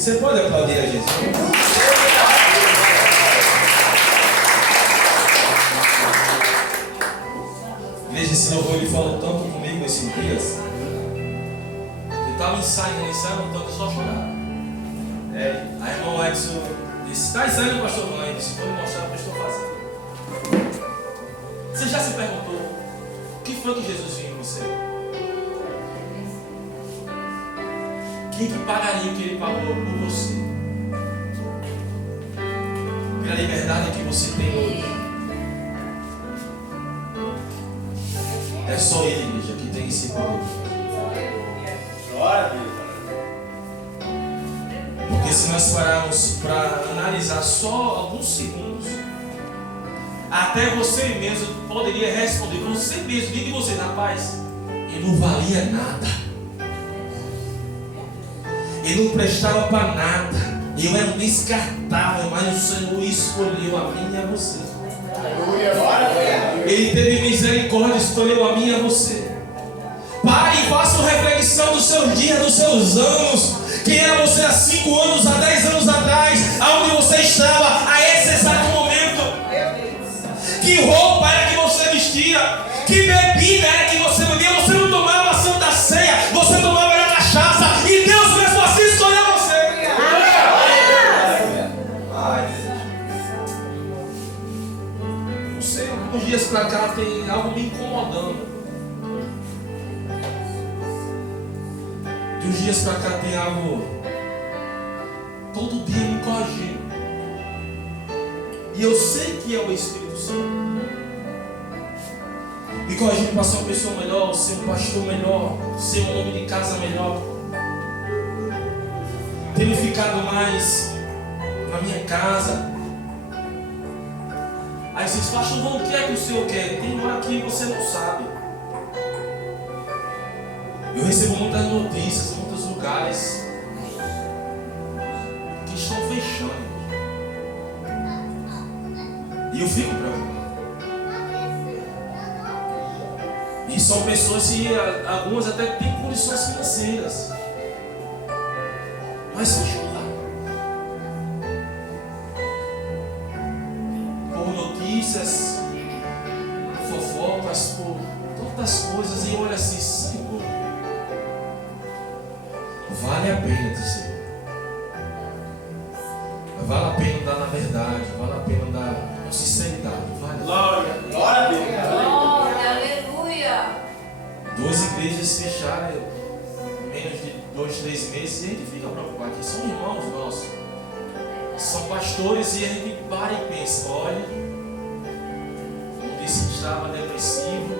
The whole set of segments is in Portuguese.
Você pode aplaudir a Jesus? Veja, esse louvor ele falou tanto comigo esses dias. Eu estava ensaiando tanto, só chorar. Aí irmão Edson disse: está ensaiando, pastor? Não, ele disse: vou lhe mostrar o que eu estou fazendo. Você já se perguntou o que foi que Jesus viu em você? Quem que pagaria o que ele pagou por você? Pela liberdade que você tem hoje. É só Ele, igreja, que tem esse poder. Porque se nós pararmos para analisar só alguns segundos, até você mesmo poderia responder, você mesmo, diga você, rapaz, ele não valia nada, ele não prestava para nada, eu era um descartável, mas o Senhor escolheu a mim e a você. Ele teve misericórdia, escolheu a mim e a você. Pare e faça uma reflexão dos seus dias, dos seus anos. Quem era você há 5 anos, há 10 anos atrás? Aonde você estava a esse exato momento? Que roupa era que você vestia? Que bebida era que você bebia? Você não tomava a Santa Ceia, você tomava a cachaça, e Deus mesmo assim escolheu você. Não sei, alguns dias pra cá tem algo me incomodando. De uns dias pra cá tem algo todo dia me corrigindo. E eu sei que é o Espírito Santo me corrigindo para ser uma pessoa melhor, ser um pastor melhor, ser um homem de casa melhor. Tenho ficado mais na minha casa. Aí vocês falam: o que é que o Senhor quer? Tem hora que você não sabe. Eu recebo muitas notícias, muitos lugares que estão fechando. E eu fico preocupado. E são pessoas que algumas até têm condições financeiras, mas fechou lá. Por notícias, por fofocas, por tantas coisas. E olha assim: Senhor, vale a pena dizer. Vale a pena dar na verdade. Vale a pena dar com sinceridade. Vale. Glória. Glória a Deus. Glória, aleluia. 12 igrejas fecharam em menos de 2, 3 meses. E a gente fica preocupado. Que são irmãos nossos. São pastores. E a gente para e pensa: olha, um disse que estava depressivo.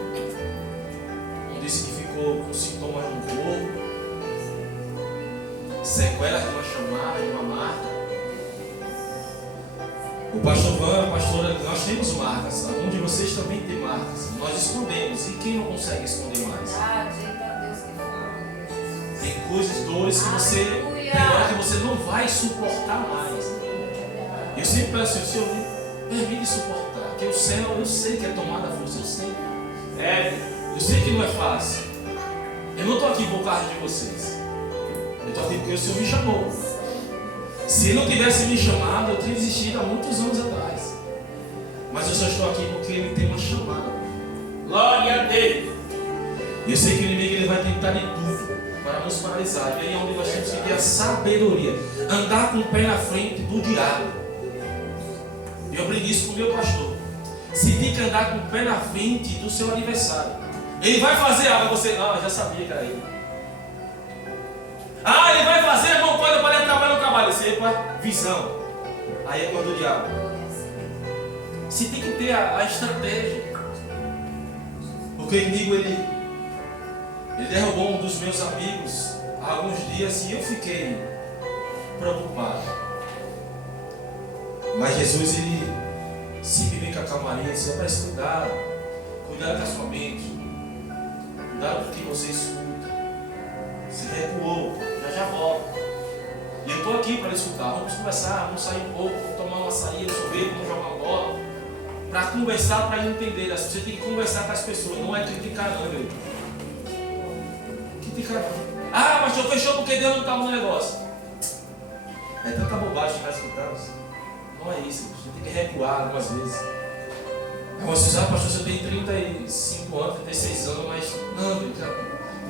Um disse que ficou com sintomas no corpo. Sequelas de uma chamada, de uma marca. O pastor Van, a pastora, nós temos marcas. Algum de vocês também tem marcas. Nós escondemos. E quem não consegue esconder mais? Tem coisas, dores que você, tem hora que você não vai suportar mais. Eu sempre peço ao Senhor: permite suportar. Porque o céu, eu sei que é tomada a força. Eu sei. Eu sei que não é fácil. Eu não estou aqui por causa de vocês. Eu estou aqui porque o Senhor me chamou. Se Ele não tivesse me chamado, eu teria desistido há muitos anos atrás. Mas eu só estou aqui porque Ele tem uma chamada. Glória a Deus. E eu sei que o inimigo ele vai tentar de tudo para nos paralisar. E aí é onde nós temos que ter a sabedoria. Andar com o pé na frente do diabo. Eu aprendi isso com o meu pastor. Você tem que andar com o pé na frente do seu adversário. Ele vai fazer algo, você... já sabia que era ele. Ele vai fazer, irmão, pode trabalhar no trabalho. Você para visão. Aí é quando o diabo. Você tem que ter a estratégia. Porque o inimigo, ele derrubou um dos meus amigos há alguns dias e eu fiquei preocupado. Mas Jesus, ele sempre vem com a calmaria, disse: para estudar, cuidar da sua mente, cuidar do que você escuta. Se recuou, já volta. E eu estou aqui para escutar. Vamos conversar, vamos sair um pouco, vamos tomar uma açaí, um sorvete, vamos jogar uma bola. Para conversar, para entender. Você tem que conversar com as pessoas, não é criticar, não, meu. Criticar não. Pastor, fechou porque Deus não estava no negócio. É tanta bobagem que vai escutar. Não é isso, você tem que recuar algumas vezes. Você já, pastor, você tem 35 anos, 36 anos, mas não, eu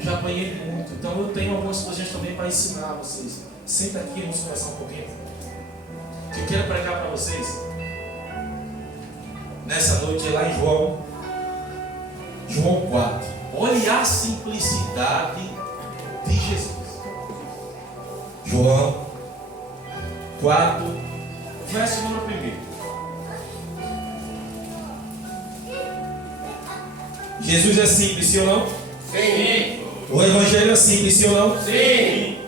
já apanhei muito. Então eu tenho algumas coisas também para ensinar a vocês. Senta aqui, vamos conversar um pouquinho. O que eu quero pregar para vocês nessa noite é lá em João 4. Olhe a simplicidade de Jesus. João 4, verso número 1. Jesus é simples, sim ou não? Sim. O Evangelho é simples, sim ou não? Sim.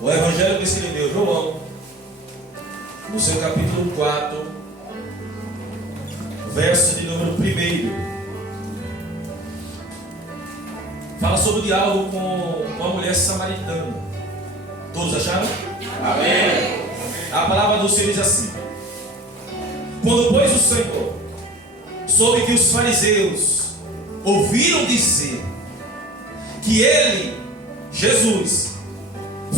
O Evangelho que escreveu João, no seu capítulo 4, verso de número 1. Fala sobre o diálogo com uma mulher samaritana. Todos acharam? Amém. A palavra do Senhor diz assim: quando, pois, o Senhor soube que os fariseus ouviram dizer que ele, Jesus,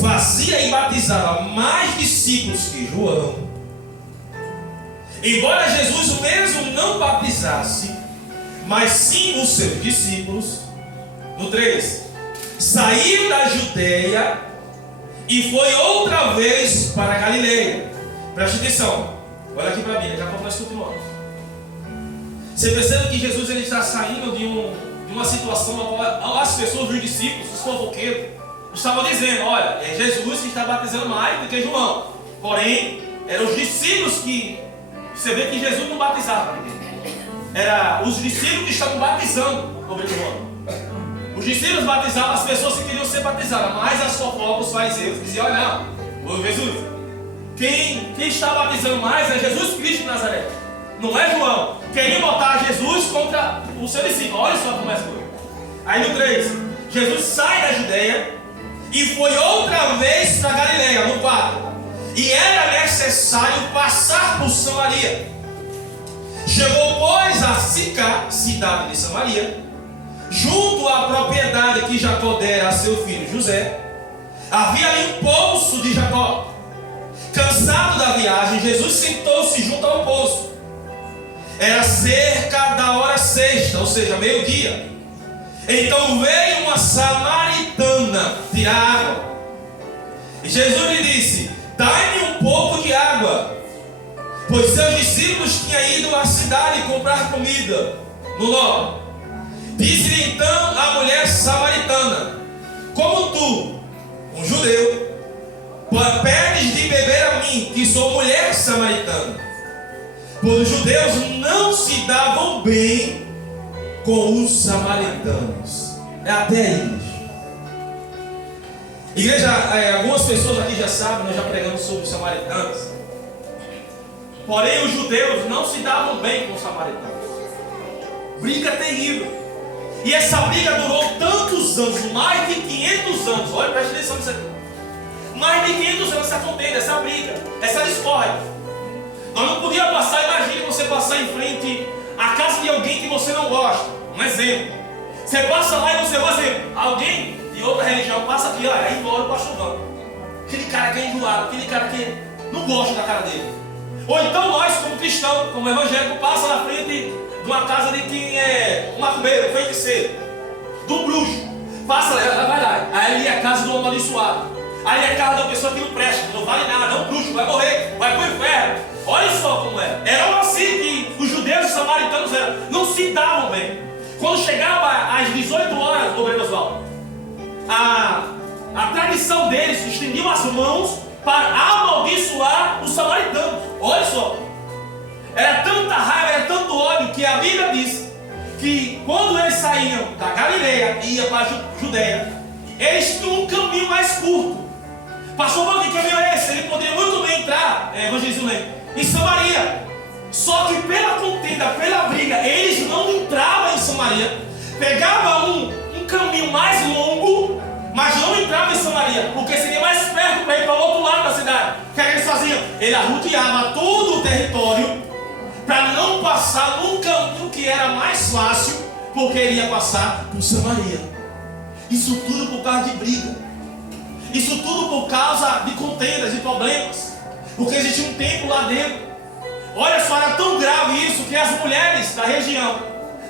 fazia e batizava mais discípulos que João, embora Jesus mesmo não batizasse, mas sim os seus discípulos, no 3, saiu da Judeia e foi outra vez para a Galileia. Preste atenção, olha aqui para mim, daqui a pouco nós continuamos. Você percebe que Jesus ele está saindo de uma situação onde as pessoas, os discípulos, os fofoqueiros, estavam dizendo: olha, é Jesus que está batizando mais do que João. Porém, eram os discípulos que... Você vê que Jesus não batizava ninguém. Era os discípulos que estavam batizando sobre João. Os discípulos batizavam as pessoas que queriam ser batizadas, mas as fofocas, os fariseus, diziam: olha, não, ô Jesus, quem está batizando mais é Jesus Cristo de Nazaré, não é João. Queriam botar Jesus contra o seu discípulo. Olha só como é as coisas. Aí no 3, Jesus sai da Judeia e foi outra vez para Galileia, no 4. E era necessário passar por Samaria. Chegou, pois, a Sicar, cidade de Samaria, junto à propriedade que Jacó dera a seu filho José. Havia ali um poço de Jacó. Cansado da viagem, Jesus sentou-se junto ao poço. Era cerca da hora sexta, ou seja, meio-dia. Então veio uma samaritana tirar água. E Jesus lhe disse: dai-me um pouco de água, pois seus discípulos tinham ido à cidade comprar comida. No 9, disse-lhe então a mulher samaritana: como tu, um judeu, pedes de beber a mim, que sou mulher samaritana? Pois os judeus não se davam bem com os samaritanos. É até eles. Igreja, algumas pessoas aqui já sabem, nós já pregamos sobre os samaritanos. Porém, os judeus não se davam bem com os samaritanos. Briga terrível. E essa briga durou tantos anos, mais de 500 anos. Olha, presta atenção nisso aqui. Mais de 500 anos essa contenda, essa briga, essa discórdia. Nós não podíamos passar, imagine você passar em frente à casa de alguém que você não gosta. Um exemplo. Você passa lá e você vai dizer: alguém de outra religião passa aqui, ó, aí embora o pastor Vão. Aquele cara que é enjoado, aquele cara que não gosta da cara dele. Ou então nós, como cristãos, como evangélico, passa na frente de uma casa de quem é um macumbeiro, um feiticeiro, do bruxo. Passa lá, vai lá. Aí ali é a casa do amaldiçoado. Aí é a casa da pessoa que não presta, que não vale nada, é um bruxo, vai morrer, vai pro inferno. Olha só como é. Era assim que os judeus e os samaritanos eram. Não se davam bem. Quando chegava às 18 horas, obreiro Oswaldo, a tradição deles estendiam as mãos para amaldiçoar os samaritanos. Olha só. Era tanta raiva, era tanto ódio, que a Bíblia diz que quando eles saíam da Galileia e iam para a Judeia, eles tinham um caminho mais curto. Pastor, por que caminho é esse? Ele poderia muito bem entrar, evangelizando em Samaria. Só que pela contenda, pela briga, eles não entravam em Samaria. Pegavam um caminho mais longo, mas não entravam em Samaria, porque seria mais perto para ir para o outro lado da cidade. O que eles faziam? Ele arrodeava todo o território para não passar num caminho que era mais fácil, porque ele ia passar por Samaria. Isso tudo por causa de briga. Isso tudo por causa de contenda. contendas e problemas, porque existia um templo lá dentro. Olha só, era tão grave isso que as mulheres da região,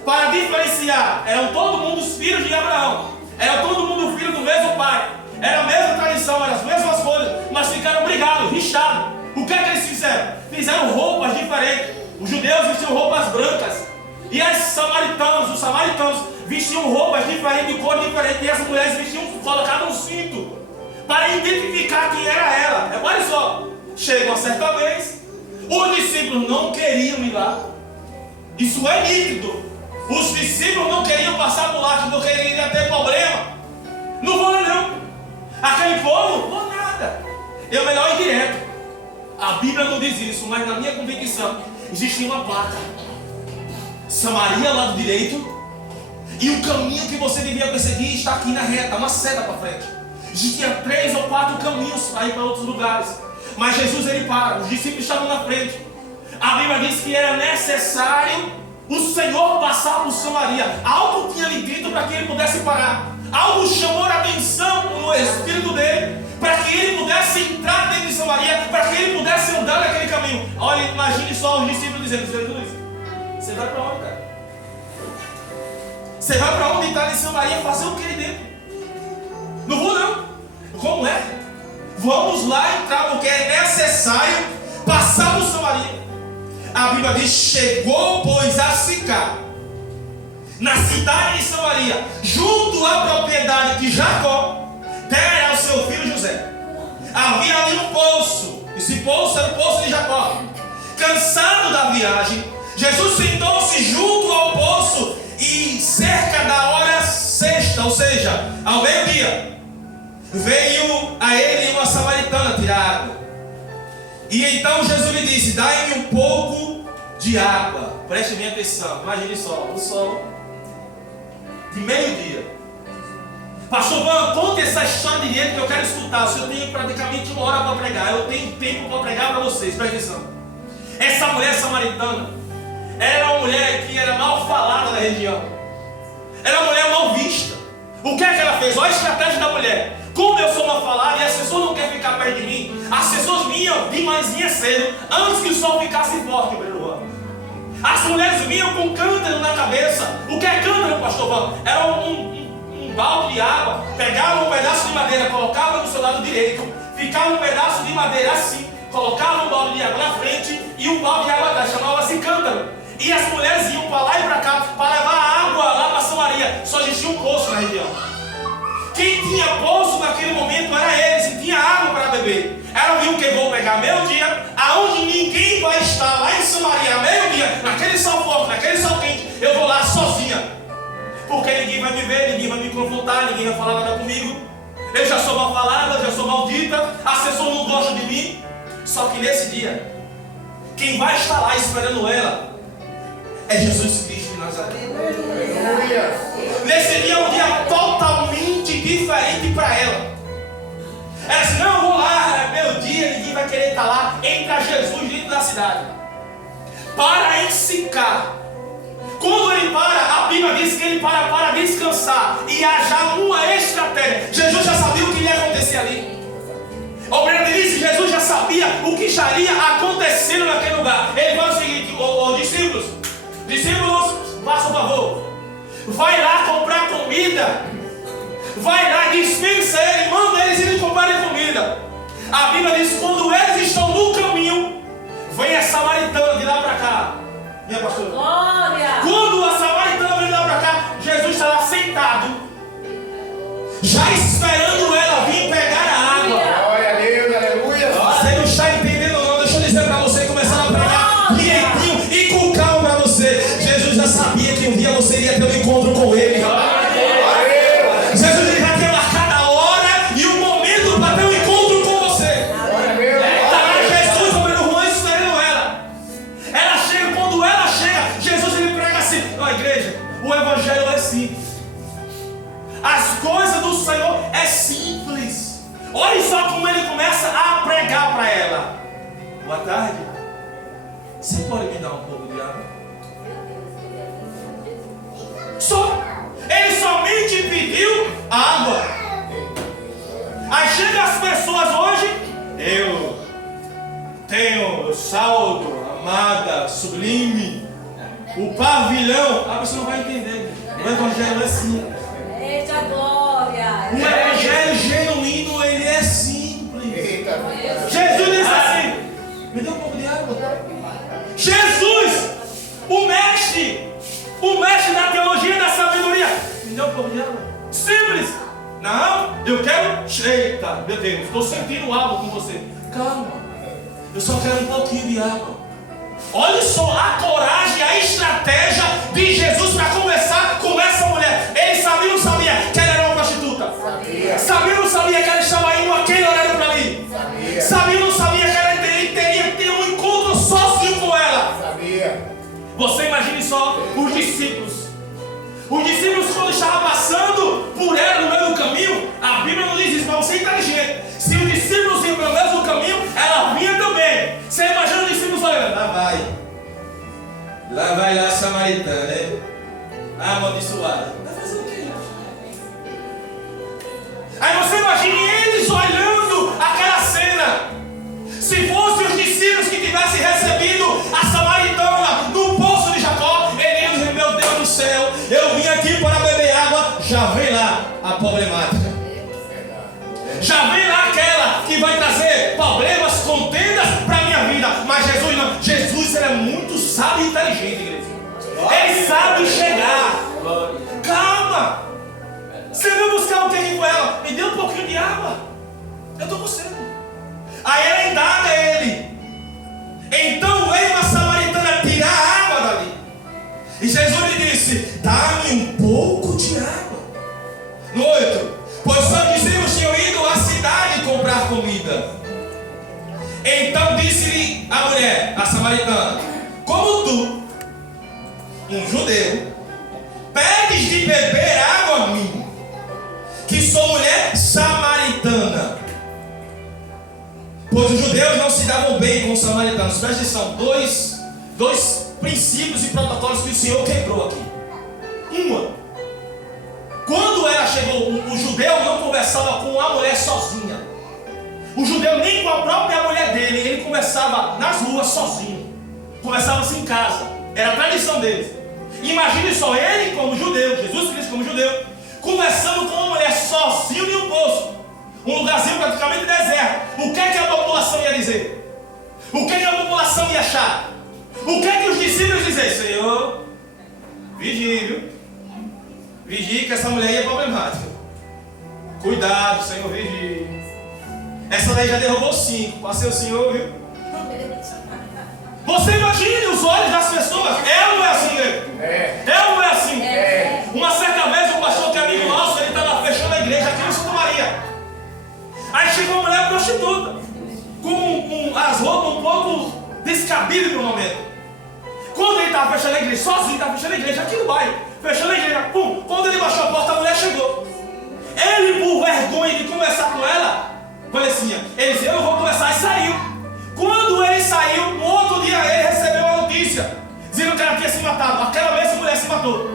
para diferenciar, eram todo mundo os filhos de Abraão, era todo mundo filho do mesmo pai, era a mesma tradição, eram as mesmas coisas, mas ficaram brigados, richados. O que é que eles fizeram? Fizeram roupas diferentes. Os judeus vestiam roupas brancas e os samaritanos vestiam roupas diferentes, de cor diferente, e as mulheres colocavam um cinto para identificar quem era ela. Olha só, chegou uma certa vez, os discípulos não queriam ir lá. Isso é nítido. Os discípulos não queriam passar por lá, porque iria ter problema. Não vou não. Aquele povo, não nada. É melhor ir direto. A Bíblia não diz isso, mas na minha convicção existia uma placa: Samaria, lado direito, e o caminho que você devia perseguir está aqui na reta, uma seta para frente. Existia 3 ou 4 caminhos para ir para outros lugares, mas Jesus ele para, os discípulos estavam na frente. A Bíblia diz que era necessário o Senhor passar por Samaria. Algo tinha ali dentro para que ele pudesse parar. Algo chamou a atenção no espírito dele, para que ele pudesse entrar dentro de Samaria, para que ele pudesse andar naquele caminho. Olha, imagine só os discípulos dizendo: Jesus, você vai para onde, cara? Você vai para onde está em Samaria fazer o que ali dentro? Não vou não. Como é? Vamos lá entrar, porque é necessário passar por Samaria. A Bíblia diz: chegou, pois, a Sicar, na cidade de Samaria, junto à propriedade que Jacó dera ao seu filho José. Havia ali um poço. Esse poço era o poço de Jacó. Cansado da viagem, Jesus sentou-se junto ao poço e cerca da hora sexta, ou seja, ao meio-dia, veio a ele uma samaritana tirar água. E então Jesus lhe disse: dai-me um pouco de água. Preste bem atenção. Imagine só, o sol de meio-dia. Pastor Van, conte essa história direito que eu quero escutar. Se eu tenho praticamente 1 hora para pregar, eu tenho tempo para pregar para vocês. Presta atenção. Essa mulher samaritana era uma mulher que era mal falada na região. Era uma mulher mal vista. O que é que ela fez? Olha a estratégia da mulher. Como eu sou mal falado e as pessoas não querem ficar perto de mim, as pessoas vinham de manhãzinha cedo, antes que o sol ficasse forte, Pedro. As mulheres vinham com cântaro na cabeça. O que é cântaro, pastor Van? Era um balde de água, pegavam um pedaço de madeira, colocavam no seu lado direito, ficava um pedaço de madeira assim, colocavam um balde de água na frente e um balde de água atrás, chamava-se cântaro. E as mulheres iam para lá e para cá para levar água lá para Samaria. Só existia um poço na região. Quem tinha poço naquele momento era eles, e tinha água para beber. Ela viu que vou pegar meio-dia, aonde ninguém vai estar, lá em Samaria, meio-dia, naquele sol forte, naquele sol quente, eu vou lá sozinha. Porque ninguém vai me ver, ninguém vai me confrontar, ninguém vai falar nada comigo. Eu já sou mal falada, já sou maldita, as pessoas não gostam de mim. Só que nesse dia, quem vai estar lá esperando ela é Jesus Cristo de Nazaré. Nesse dia é um dia totalmente diferente para ela. Ela disse: não, eu vou lá, é meu dia, ninguém vai querer estar lá. Entra Jesus dentro da cidade. Para em Sicar. Quando ele para, a Bíblia diz que ele para descansar e achar uma estratégia. Jesus já sabia o que ia acontecer ali. O Breno disse: Jesus já sabia o que estaria acontecendo naquele lugar. Ele fala o seguinte: discípulos, faça um favor, vai lá comprar comida, vai lá, dispensa ele, manda eles irem comprarem comida. A Bíblia diz que quando eles estão no caminho, vem a samaritana de lá para cá. Minha pastora. Glória. Quando a samaritana vem de lá para cá, Jesus está lá sentado, já esperando ela vir pegar a água. Glória a Deus, aleluia. Você não está entendendo não? Deixa eu dizer para você, começar a pregar direitinho e com calma para você. Jesus já sabia que um dia você iria ter um encontro com ele. Jesus já tinha marcado a hora e o momento para ter um encontro com você. Estava Jesus sobre o Juan esperando ela. Ela chega, quando ela chega, Jesus ele prega assim: ó, igreja, o evangelho é simples. As coisas do Senhor é simples. Olha só como ele começa a pregar para ela. Boa tarde. Você pode me dar um pouco de água? Só. Ele somente pediu água. Aí chega as pessoas hoje: saldo, amada, sublime, o pavilhão, a pessoa não vai entender. O evangelho é assim. Eita glória. O evangelho genuíno, ele é simples. Eita. Jesus disse assim: me dê um pouco de água. Jesus, o mestre da teologia e da sabedoria, me dê um pouco de água. Simples. Não, eu quero. Eita, meu Deus, estou sentindo algo com você. Calma, eu só quero um pouquinho de água. Olha só a coragem, a estratégia de Jesus para conversar com essa mulher. Ele sabia ou não sabia que ela era uma prostituta? Sabia ou não sabia que ela estava indo aquele horário para ali? Sabia ou não sabia que ela teria que ter um encontro sozinho com ela? Você imagine só os discípulos. Os discípulos, quando estavam passando por ela no meio do caminho, a Bíblia não diz isso, mas você é inteligente. Se os discípulos iam pelo mesmo caminho, ela vinha também. Você imagina os discípulos olhando: lá vai lá a samaritana, né? Amaldiçoada. Vai fazer o quê? Aí você imagine eles olhando aquela cena. Se fossem os discípulos que tivessem recebido a samaritana no poço de Jacó, eles iam dizer: meu Deus do céu, eu vim aqui para beber água. Já vem lá a problemática. Já vem lá aquela que vai trazer problemas, contendas para a minha vida. Mas Jesus não. Jesus, ele é muito sábio e inteligente, igreja. Ele sabe chegar. Calma. Você veio buscar um pouquinho com ela. Me dê um pouquinho de água. Eu estou com sede. Aí ela indaga ele. Então veio uma samaritana tirar a água dali. E Jesus lhe disse: dá-me um pouco de água. No 8. Pois os discípulos tinham ido à cidade comprar comida. Então disse-lhe a mulher, a samaritana: como tu, um judeu, pedes de beber água a mim, que sou mulher samaritana? Pois os judeus não se davam bem com os samaritanos. Presta atenção, dois princípios e protocolos que o Senhor quebrou aqui. Quando ela chegou, o judeu não conversava com a mulher sozinha. O judeu nem com a própria mulher dele, ele conversava nas ruas sozinho. Conversava-se em casa. Era a tradição deles. Imagine só ele como judeu, Jesus Cristo como judeu, conversando com uma mulher sozinho em um poço. Um lugarzinho praticamente deserto. O que é que a população ia dizer? O que é que a população ia achar? O que é que os discípulos diziam? Senhor, vigie, viu? Vigie que essa mulher é problemática. Cuidado, Senhor, vigie. Essa daí já derrubou 5. Passei o Senhor, viu? Você imagine os olhos das pessoas. É ou não é assim, mesmo? É ou não é assim? Uma certa vez um pastor que é amigo nosso, ele estava fechando a igreja aqui em Santa Maria. Aí chegou uma mulher prostituta, com as roupas um pouco descabidas no momento. Quando ele estava fechando a igreja, sozinho, estava fechando a igreja aqui no bairro, fechando a igreja, pum, quando ele baixou a porta, a mulher chegou. Ele, por vergonha de conversar com ela, parecia, ele disse: eu não vou conversar, e saiu. Quando ele saiu, no outro dia ele recebeu a notícia, dizendo que ela tinha se matado. Aquela mesma mulher se matou.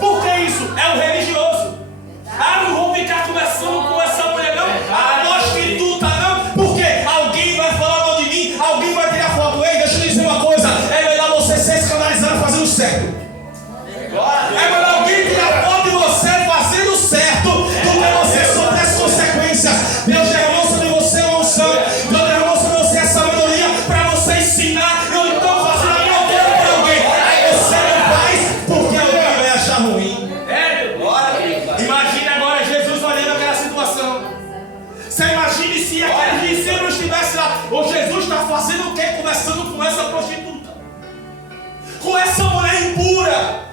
Por que isso? É o religioso. Ah, não vou ficar conversando com essa mulher não, a prostituta não, porque alguém vai falar mal de mim, alguém vai tirar foto. Ei, deixa eu dizer uma coisa, é melhor você ser escandalizado fazendo certo. É melhor alguém tirar foto de você fazendo certo do que você sofrer as consequências. Deus derramou sobre você uma unção, Deus derramou sobre você a sabedoria para você ensinar, ou então fazer a minha coisa para alguém. Aí você não faz porque alguém vai achar ruim. Imagine agora Jesus olhando aquela situação. Você imagine se aqueles discípulos estivessem lá. Ou Jesus está fazendo o quê? Conversando com essa prostituta, com essa mulher impura.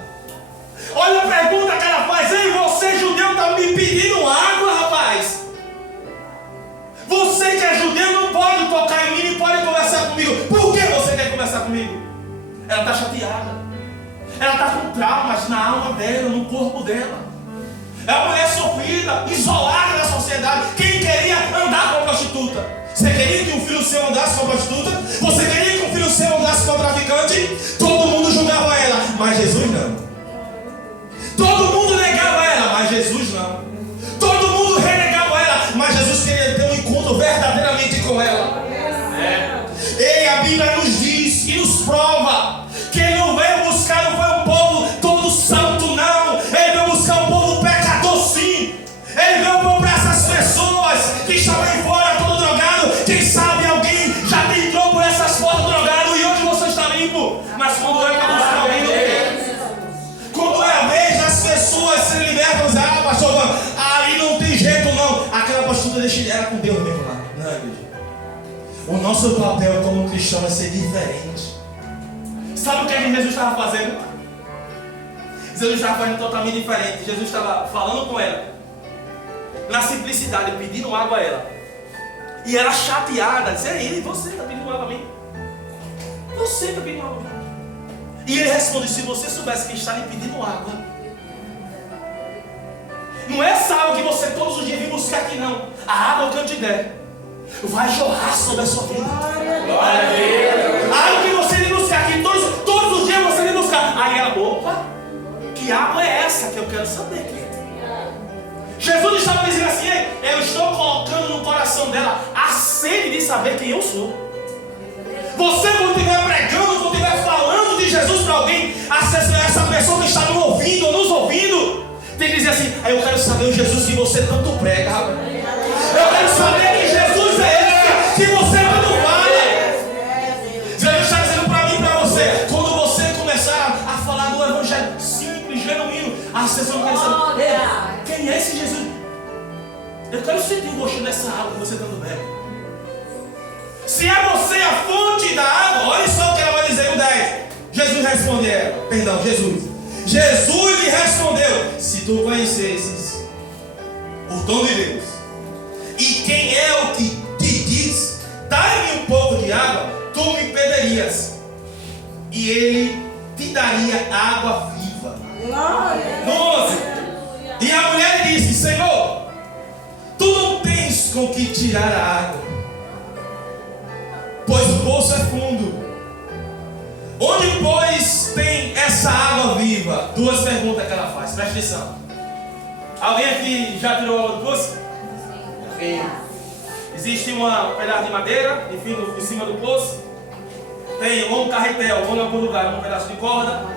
Olha a pergunta que ela faz: ei, você judeu está me pedindo água, rapaz? Você que é judeu não pode tocar em mim, nem pode conversar comigo. Por que você quer conversar comigo? Ela está chateada. Ela está com traumas na alma dela, no corpo dela. É uma mulher sofrida, isolada da sociedade. Quem queria andar com a prostituta? Você queria que um filho seu andasse com a prostituta? Você queria que um filho seu andasse com a traficante? Todo mundo julgava ela, mas Jesus não. Todo mundo negava ela, mas Jesus não. Todo mundo renegava ela, mas Jesus queria ter um encontro verdadeiramente com ela. Ei, a Bíblia nos diz e nos prova que Ele não veio buscar, não foi um povo todo santo, não. Ele veio buscar um povo pecador, sim. Ele veio para essas pessoas que estavam aí fora, todo drogado. Quem sabe alguém já entrou por essas portas drogado e hoje você está limpo. Mas quando é para buscar alguém, não tem. Quando é a vez das pessoas serem libertas, pastor, ali não tem jeito, não. Aquela pastora deixa ela com Deus mesmo lá. Não, igreja. O nosso papel como cristão é ser diferente. Sabe o que Jesus estava fazendo? Jesus estava fazendo totalmente diferente. Jesus estava falando com ela, na simplicidade, pedindo água a ela. E ela chateada, disse: ei, você está pedindo água a mim? Você está pedindo água a mim? E ele responde: se você soubesse quem está lhe pedindo água, não é essa água que você todos os dias vem buscar aqui, não. A água que eu te der vai jorrar sobre a sua vida. Glória a Deus. A água que você vem buscar aqui, todos os dias você vem buscar. Aí ela: opa, que água é essa que eu quero saber, querido? Jesus estava dizendo assim: eu estou colocando no coração dela a sede de saber quem eu sou. Você, quando estiver pregando, quando estiver falando de Jesus para alguém, essa pessoa que está nos ouvindo ou nos ouvindo, tem que dizer assim: eu quero saber o Jesus que você tanto prega, rapaz. Eu quero saber que Jesus é esse que você tanto fala. Jesus está dizendo para mim e para você: quando você começar a falar do evangelho simples, genuíno, as pessoas vão querer saber: quem é esse Jesus? Eu quero sentir o gostinho dessa água que você tanto bebe. Se é você a fonte da água, olha só o que ela vai dizer no 10. Jesus lhe respondeu: se tu conhecesses o dom de Deus, e quem é o que te diz, dá-me um pouco de água, tu me pedirias, e ele te daria água viva. 11. E a mulher disse: Senhor, tu não tens com que tirar a água, pois o poço é fundo. Onde, pois, tem essa água viva? Duas perguntas que ela faz, presta atenção. Alguém aqui já tirou água do poço? Sim. Existe um pedaço de madeira em cima do poço. Tem ou um carretel, ou em algum lugar, um pedaço de corda.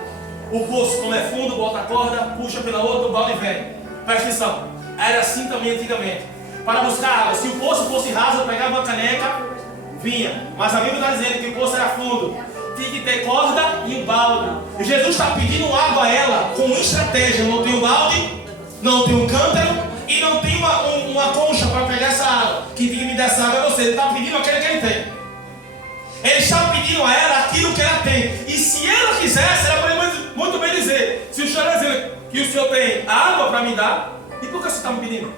O poço, como é fundo, bota a corda, puxa pela outra, o balde vem. Presta atenção. Era assim também antigamente. Para buscar água, se o poço fosse raso, eu pegava uma caneca, vinha. Mas a Bíblia está dizendo que o poço era fundo. Tinha que ter corda e um balde. E Jesus está pedindo água a ela com estratégia. Não tem um balde, não tem um cântaro e não tem uma concha para pegar essa água. Quem tem que me dar essa água é você. Ele está pedindo aquele que ele tem. Ele está pedindo a ela aquilo que ela tem. E se ela quisesse, ela poderia muito bem dizer: se o senhor está dizendo que o senhor tem água para me dar, e por que o senhor está me pedindo?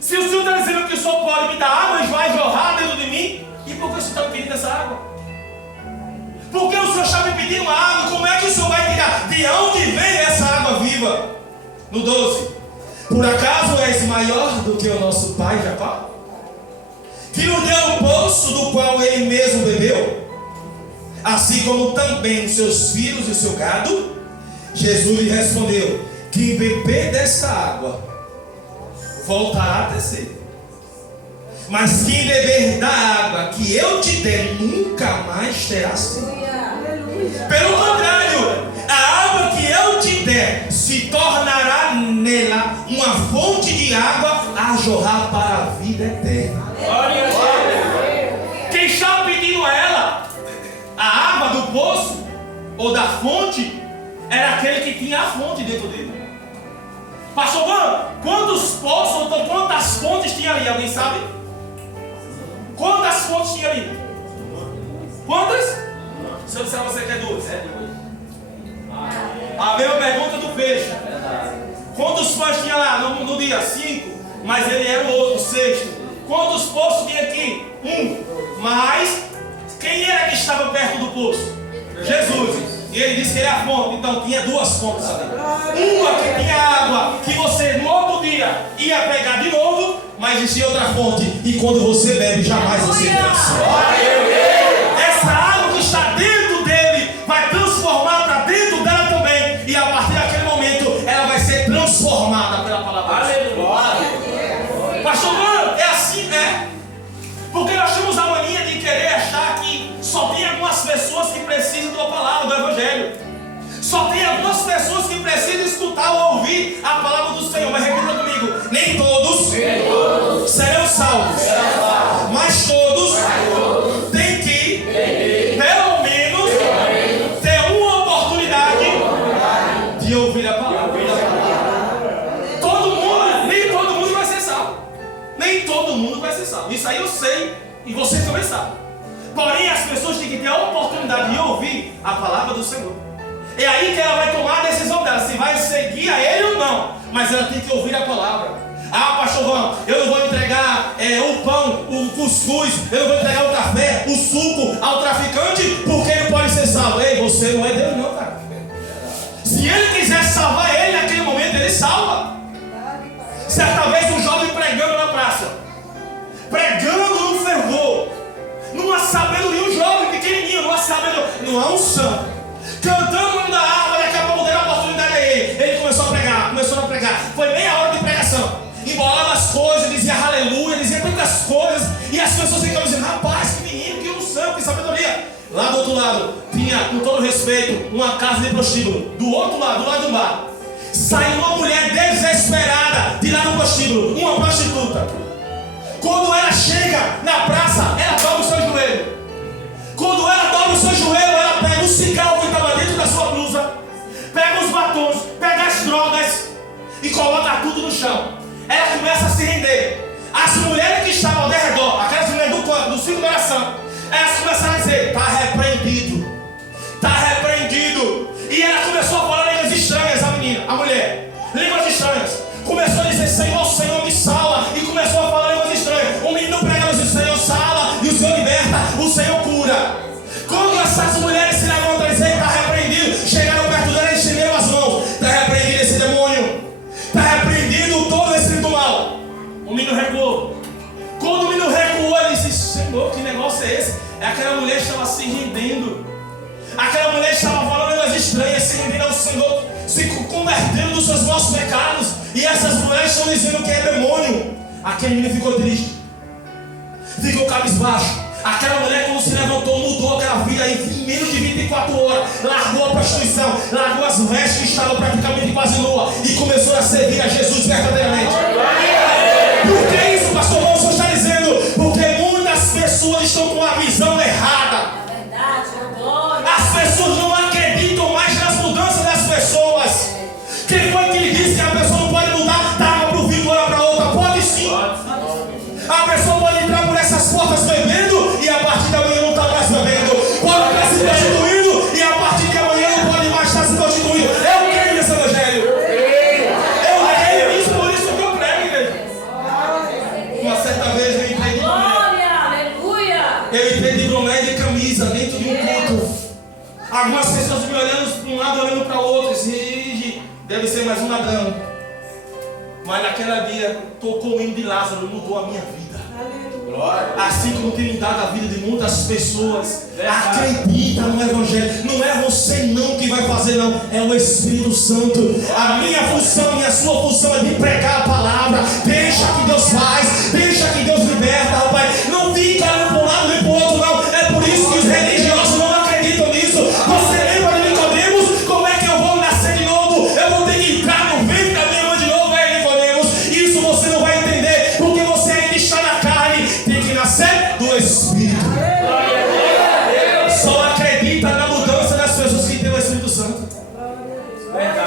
Se o senhor está dizendo que o senhor pode me dar água e vai jorrar dentro de mim, e por que o senhor está me pedindo essa água? Porque o senhor está me pedindo água, como é que o senhor vai tirar? De onde vem essa água viva? No 12. Por acaso és maior do que o nosso pai Jacó, que nos deu o poço do qual ele mesmo bebeu, assim como também os seus filhos e o seu gado? Jesus lhe respondeu: quem beber dessa água voltará a ter sede, mas quem beber da água que eu te der nunca mais terá sede. Pelo contrário, a água que eu te der se tornará nela uma fonte de água a jorrar para a vida eterna. Quem está pedindo a ela a água do poço ou da fonte era aquele que tinha a fonte dentro dele. Pastor Juan, quantos poços ou quantas fontes tinha ali? Alguém sabe? Quantas fontes tinha ali? Quantas? Se eu disser a você que é 12, é 2. A mesma pergunta do peixe. Quantos pães tinha lá no dia? 5. Mas ele era o outro, 6. Quantos poços tinha aqui? 1. Mas quem era que estava perto do poço? Jesus. E ele disse que ele é a fonte. Então tinha duas fontes ali. Uma que tinha água que você no outro dia ia pegar de novo, mas existia outra fonte. E quando você bebe, jamais você cansa. Essa água que está dentro dele vai transformar para dentro dela também. E a partir daquele momento ela vai ser transformada pela palavra de Deus. Pastor, mano, é assim, é? Porque nós temos a mania de querer achar a palavra do Senhor. Mas repita comigo: nem todos serão salvos, mas todos têm que, pelo menos, ter uma oportunidade de ouvir a palavra. Nem todo mundo vai ser salvo. Nem todo mundo vai ser salvo. Isso aí eu sei e você também sabe. Porém, as pessoas têm que ter a oportunidade de ouvir a palavra do Senhor. É aí que ela vai tomar a decisão dela, se vai seguir a Ele ou não. Mas ela tem que ouvir a palavra. Ah, pastor João, eu não vou entregar o pão, o cuscuz, eu não vou entregar o café, o suco ao traficante, porque ele pode ser salvo. Ei, você não é Deus não, cara. Se Ele quiser salvar ele naquele momento, Ele salva. Certa vez um jovem pregando na praça, pregando no fervor, numa sabedoria, um jovem pequenininho, numa sabedoria, numa unção, cantando no da árvore, daqui a pouco deu a oportunidade a ele. Ele começou a pregar. Foi meia hora de pregação. Embolava as coisas, dizia aleluia, dizia tantas coisas. E as pessoas ficavam dizendo: rapaz, que menino, que unção, que sabedoria. Lá do outro lado, tinha, com todo respeito, uma casa de prostíbulo. Do outro lado, do lado do bar, saiu uma mulher desesperada de lá do prostíbulo, uma prostituta. Quando ela chega na praça, ela dobra o seu joelho. Quando ela dobra o seu joelho, ela pega o cigarro que estava dentro da sua blusa, pega os batons, pega as drogas e coloca tudo no chão. Ela começa a se render. As mulheres que estavam ao redor, aquelas mulheres do canto, do círculo de oração, elas começaram a dizer: está repreendido, está repreendido. E ela começou a falar línguas estranhas, a mulher, línguas estranhas. Começou a dizer: Senhor, Senhor, me salva. E começou a falar línguas estranhas. O menino prega e diz: Senhor, salva. E o Senhor liberta, o Senhor cura. Quando essas mulheres se levantam e dizem: está repreendido, chegaram perto dela e estenderam as mãos: está repreendido esse demônio, está repreendido todo esse espírito mal. O menino recuou. Quando o menino recuou, ele disse: Senhor, que negócio é esse? Aquela mulher estava se rendendo. Aquela mulher estava falando línguas estranhas, se rendendo ao Senhor, se convertendo dos seus maus pecados. E essas mulheres estão dizendo que é demônio. Aquele menino ficou triste, ficou cabisbaixo. Aquela mulher, quando se levantou, mudou aquela vida em menos de 24 horas. Largou a prostituição, largou as vestes que estavam praticamente quase nua e começou a servir a Jesus verdadeiramente. Por que isso, pastor? Você está dizendo? Porque muitas pessoas estão com a visão errada. As pessoas não acreditam mais nas mudanças das pessoas. Quem foi que lhe disse que a pessoa não pode mudar da água para o vinho, hora para outra? Pode sim. A pessoa pode entrar por essas portas bebendo e a partir da manhã não está mais bebendo. Pode estar se prostituindo e a partir de amanhã não pode mais estar se prostituindo. Eu creio nesse evangelho. Eu creio nisso, por isso que eu prego, igreja. Uma certa vez eu entrei de boné. Eu entrei de boné e de camisa dentro de um culto. Algumas pessoas me olhando para um lado, olhando para o outro, e deve ser mais um ladrão. Mas naquele dia tocou o hino de Lázaro, mudou a minha vida. Assim como tem mudado a vida de muitas pessoas. Acredita no Evangelho. Não é você não que vai fazer, não. É o Espírito Santo. A minha função e a sua função é de pregar a palavra. Deixa que Deus faz, deixa que Deus liberta, rapaz. Não fica olhando para um lado nem para o outro, não. É por isso que os religiosos não acreditam nisso. Você lembra de Nicodemos? Como é que eu vou nascer de novo? Eu vou ter que entrar no ventre da minha mãe de novo, Nicodemos. Isso você não vai entender, porque você ainda está na carne. Tem que nascer do Espírito. Só acredita na mudança das pessoas que têm o Espírito Santo.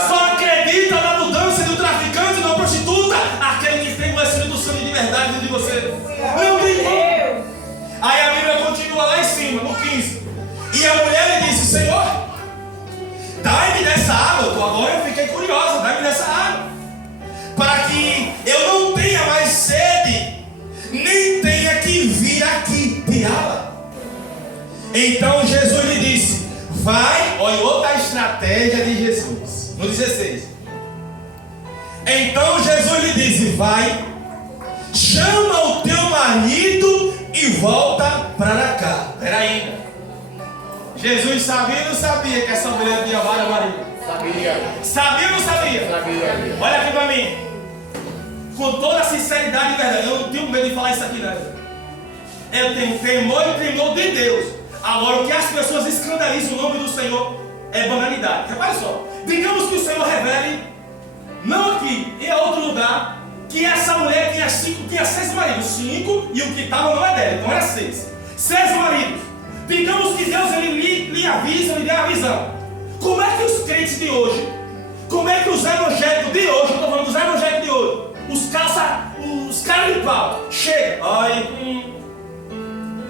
Só acredita na mudança do traficante, da prostituta, aquele que tem o Espírito Santo de verdade dentro de você. Não tem como. Aí a Bíblia continua lá em cima, no 15. E a mulher lhe disse: Senhor, dai-me dessa água. Agora eu fiquei curiosa. Dai-me dessa água, para que eu não tenha mais sede, nem tenha que vir aqui tirá-la. Então Jesus lhe disse: vai. Olha outra estratégia de Jesus. No 16. Então Jesus lhe disse: vai, chama o teu marido e volta para cá. Espera ainda. Jesus sabia ou não sabia que essa mulher tinha vários maridos? Sabia. Sabia ou não sabia? Sabia. Olha aqui para mim. Com toda a sinceridade e verdade. Eu não tenho medo de falar isso aqui, não. Eu tenho temor e tremor de Deus. Agora, o que as pessoas escandalizam o nome do Senhor é banalidade. Repare só. Digamos que o Senhor revele não aqui, em outro lugar, que essa mulher tinha 6 maridos. 5 e o que estava não é dela, então era 6. 6 maridos. Digamos que Deus ele lhe avisa, lhe dê a visão. Como é que os crentes de hoje, como é que os evangélicos de hoje, eu estou falando dos evangélicos de hoje, os caras de pau, chegam, ai,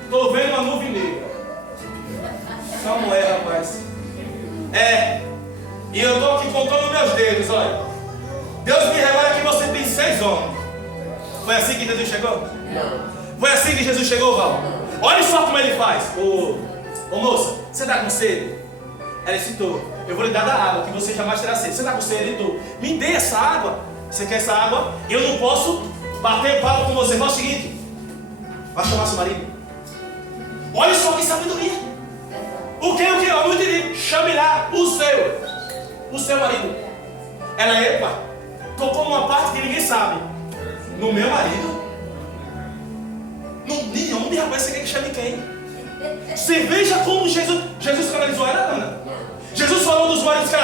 estou vendo uma nuvem negra. Não é, rapaz. E eu estou aqui contando meus dedos, olha. Deus me revela que você tem 6 homens. Foi assim que Jesus chegou? Não. Foi assim que Jesus chegou, Val? Olha só como ele faz. Ô moça, você está com sede? Ela disse, tô. Eu vou lhe dar da água, que você jamais terá sede. Você está com sede? Tô. Me dê essa água. Você quer essa água? Eu não posso bater papo com você. Faz o seguinte. Vai chamar seu marido. Olha só que sabedoria. O que? Eu não entendi. Chame lá o seu marido. Ela, epa, tocou numa parte que ninguém sabe. No meu marido? Onde, rapaz, você quer que chame quem? Você veja como Jesus canalizou ela, Ana. Jesus falou dos maridos que ela